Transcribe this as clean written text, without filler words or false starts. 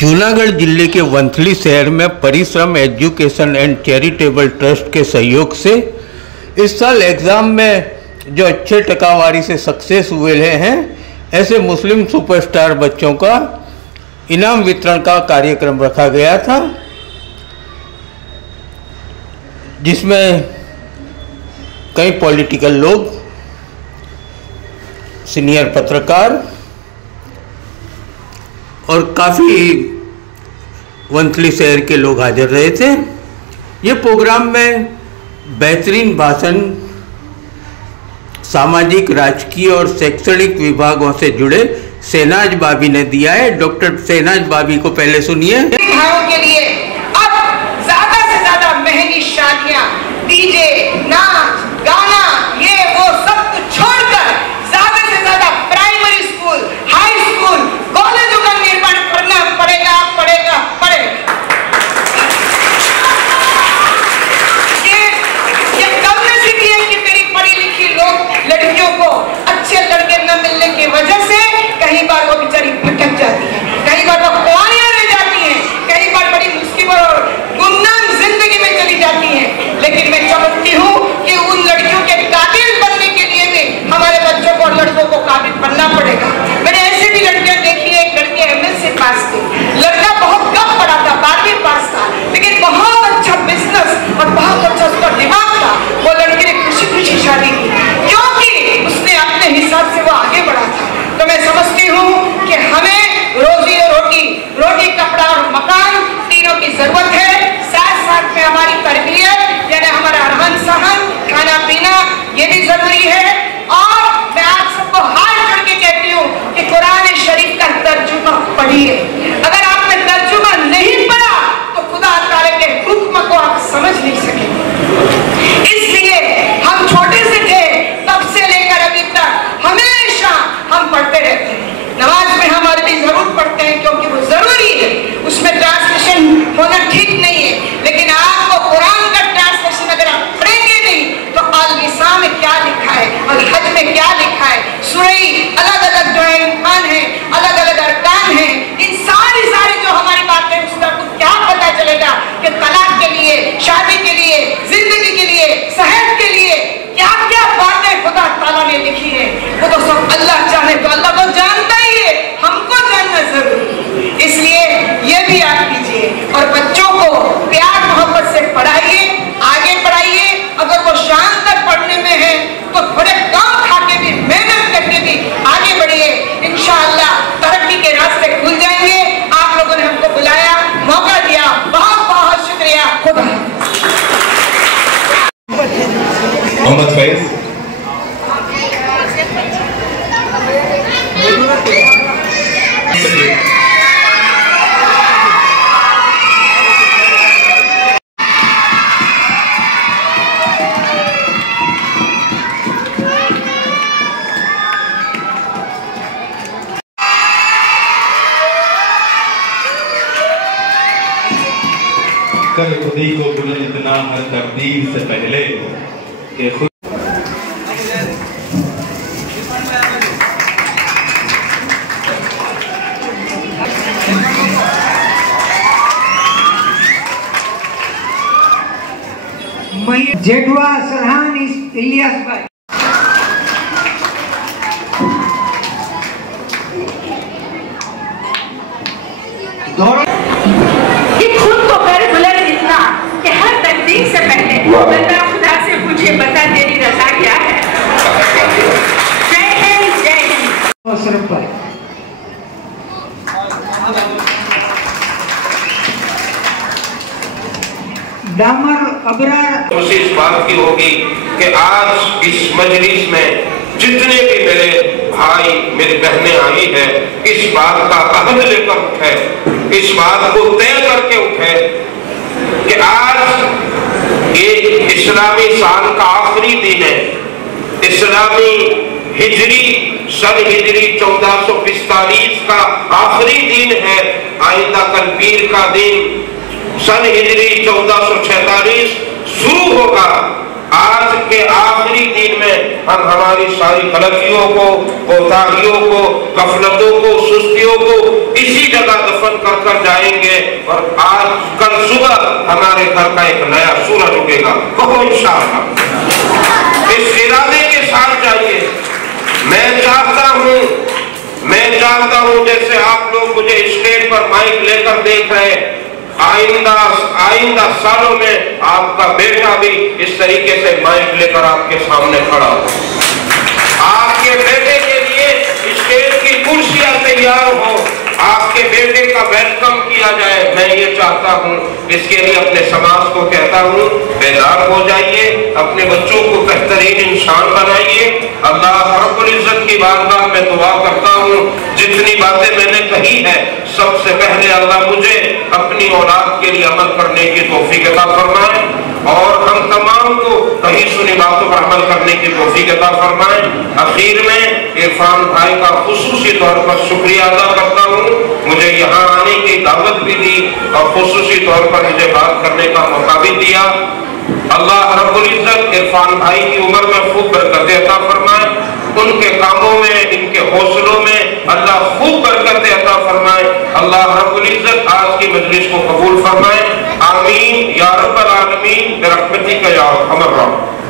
जूनागढ़ जिले के वंथली शहर में परिश्रम एजुकेशन एंड चैरिटेबल ट्रस्ट के सहयोग से इस साल एग्ज़ाम में जो अच्छे टकावारी से सक्सेस हुए हैं ऐसे मुस्लिम सुपरस्टार बच्चों का इनाम वितरण का कार्यक्रम रखा गया था, जिसमें कई पॉलिटिकल लोग, सीनियर पत्रकार और काफ़ी वंथली शहर के लोग हाजिर रहे थे। ये प्रोग्राम में बेहतरीन भाषण सामाजिक, राजकीय और शैक्षणिक विभागों से जुड़े शहनाज बाबी ने दिया है। डॉक्टर शहनाज बाबी को पहले सुनिए। भाइयों के लिए अब ज्यादा से ज्यादा महंगी शादियां, डीजे, नाच, गाना, ये वो सब कुछ छोड़कर ज्यादा से ज्यादा प्राइमरी स्कूल, हाई स्कूल, कॉलेजों का निर्माण करना पड़ेगा। ये कम नसीबी है कि मेरी पढ़ी लिखी लोग लड़कियों को अच्छे लड़के न मिलने की वजह से कई बार वो बेचारी भटक जाती है, कई बार वो कुआरियां रह जाती हैं, कई बार बड़ी मुश्किल और गुमनाम जिंदगी में चली जाती हैं। लेकिन मैं समझती हूँ कि उन लड़कियों के काबिल बनने के लिए भी हमारे बच्चों को और लड़कों को काबिल बनना पड़ेगा। मैंने ऐसी भी लड़कियां देखी है, एक लड़की MSc पास थी, लड़का बहुत कम पढ़ा था, 12वीं पास था, लेकिन बहुत अच्छा बिजनेस और बहुत अच्छा उसका दिमाग था। वो लड़की ने खुशी खुशी शादी की क्योंकि उसने अपने हिसाब से वो आगे बढ़ा था। तो मैं समझती हूँ कि हमें रोजी और रोटी कपड़ा और मकान तीनों की जरूरत है। साथ साथ में हमारी तरबियत यानी हमारा रहन सहन, खाना पीना, ये भी जरूरी है। और मैं आप सबको हाथ जोड़ के कहती हूँ कि कुरान शरीफ का तर्जुमा पढ़िए। अगर आपने तर्जुमा नहीं पढ़ा तो खुदा ताला के हुक्म को आप समझ नहीं सकेंगे। इसलिए हम छोटे से थे तब से लेकर अभी तक हमेशा हम पढ़ते रहते हैं। नमाज में हम अरबी जरूर पढ़ते हैं क्योंकि वो जरूरी है, उसमें ट्रांसलेशन होना ठीक नहीं है, लेकिन आपको कुरान का ट्रांसलेशन अगर आप पढ़ेंगे नहीं तो अल-निसा में क्या लिखा है, अल-हज में क्या लिखा है, सूरही अलग अलग जो है इम्कान है, अलग अलग अरकान है, इन सारी जो हमारी बातें उसका कुछ क्या पता चलेगा कि तलाक के लिए, शादी के लिए, जिंदगी के लिए, सेहत के लिए क्या क्या बातें खुदा ताला ने लिखी है। वो तो सब अल्लाह चाहे तो अल्लाह को जानता ही है, हमको जानना जरूरी। इसलिए ये भी आप कीजिए और बच्चों को प्यार मोहब्बत से पढ़ाइए, आगे बढ़ाइए। अगर वो शान तक पढ़ने में है तो थोड़े कम खा के भी, मेहनत करके भी आगे बढ़िए। इंशाअल्लाह तरक्की के रास्ते खुल जाएंगे। आप लोगों ने हमको बुलाया, मौका दिया, बहुत बहुत शुक्रिया। खुदा मोहम्मद फैज। कर खुदी को बुलंद इतना हर तकदीर से पहले कि खुद जेठवा सरहान इलियास भाई। ये खुद को कर बुलंद इतना कि हर तकदीर से पहले बंदा खुदा से पूछे, बता तेरी रजा क्या है। जय हिंद, जय हिंद। सिर्फ भाई दामर अबरार। कोशिश बात की होगी कि आज इस मजलिस में जितने भी मेरे भाई मेरी बहनें आई है, इस बात का अहद लेकर उठे, इस बात को तय करके उठे कि आज ये इस्लामी साल का आखिरी दिन है। इस्लामी हिजरी सन हिजरी 1445 का आखिरी दिन है। आइंदा कल पीर का दिन सन हिजरी 1446 शुरू होगा। आज के आखिरी दिन में हम हमारी सारी गलतियों को, कोताहियों को, गफलतों को, सुस्तियों को इसी जगह दफन कर कर जाएंगे और आज कल सुबह हमारे घर का एक नया सूरज उगेगा। वो इंशाअल्लाह इस इरादे के साथ जाइए। मैं चाहता हूं जैसे आप लोग मुझे स्टेज पर माइक लेकर देख रहे हैं, आइंदा सालों में आपका बेटा भी इस तरीके से माइक लेकर आपके सामने खड़ा हो। आपके बेटे के लिए स्टेज की कुर्सियां तैयार हो, आपके बेटे का वेलकम किया जाए। मैं ये चाहता हूँ, इसके लिए अपने समाज को कहता हूँ, बेदार हो जाइए, अपने बच्चों को बेहतरीन इंसान बनाइए। अल्लाह रब्बुल इज्जत की बारगाह में दुआ करता हूँ, जितनी बातें मैंने कही है सबसे पहले अल्लाह मुझे अपनी औलाद के लिए अमल करने की तौफीक अता फरमाए और हम तमाम को कहीं सुनी बातों पर अमल करने की तौफीक अता फरमाए। आखिर में इरफान भाई का खुसूसी तौर पर शुक्रिया अदा करता हूँ, मुझे यहाँ आने की दावत भी दी और खुसूसी तौर पर मुझे बात करने का मौका भी दिया। अल्लाह रब्बुल इज्जत इरफान भाई की उम्र में खूब बरकतें अता फरमाए, उनके कामों में, इनके हौसलों में अल्लाह खूब बरकतें अता फरमाए। अल्लाह रब्बुल इज्जत आज की मजलिस को कबूल फरमाए। आमीन या रब्बल आलमीन बिरहमतिक या अरहमर राहिमीन।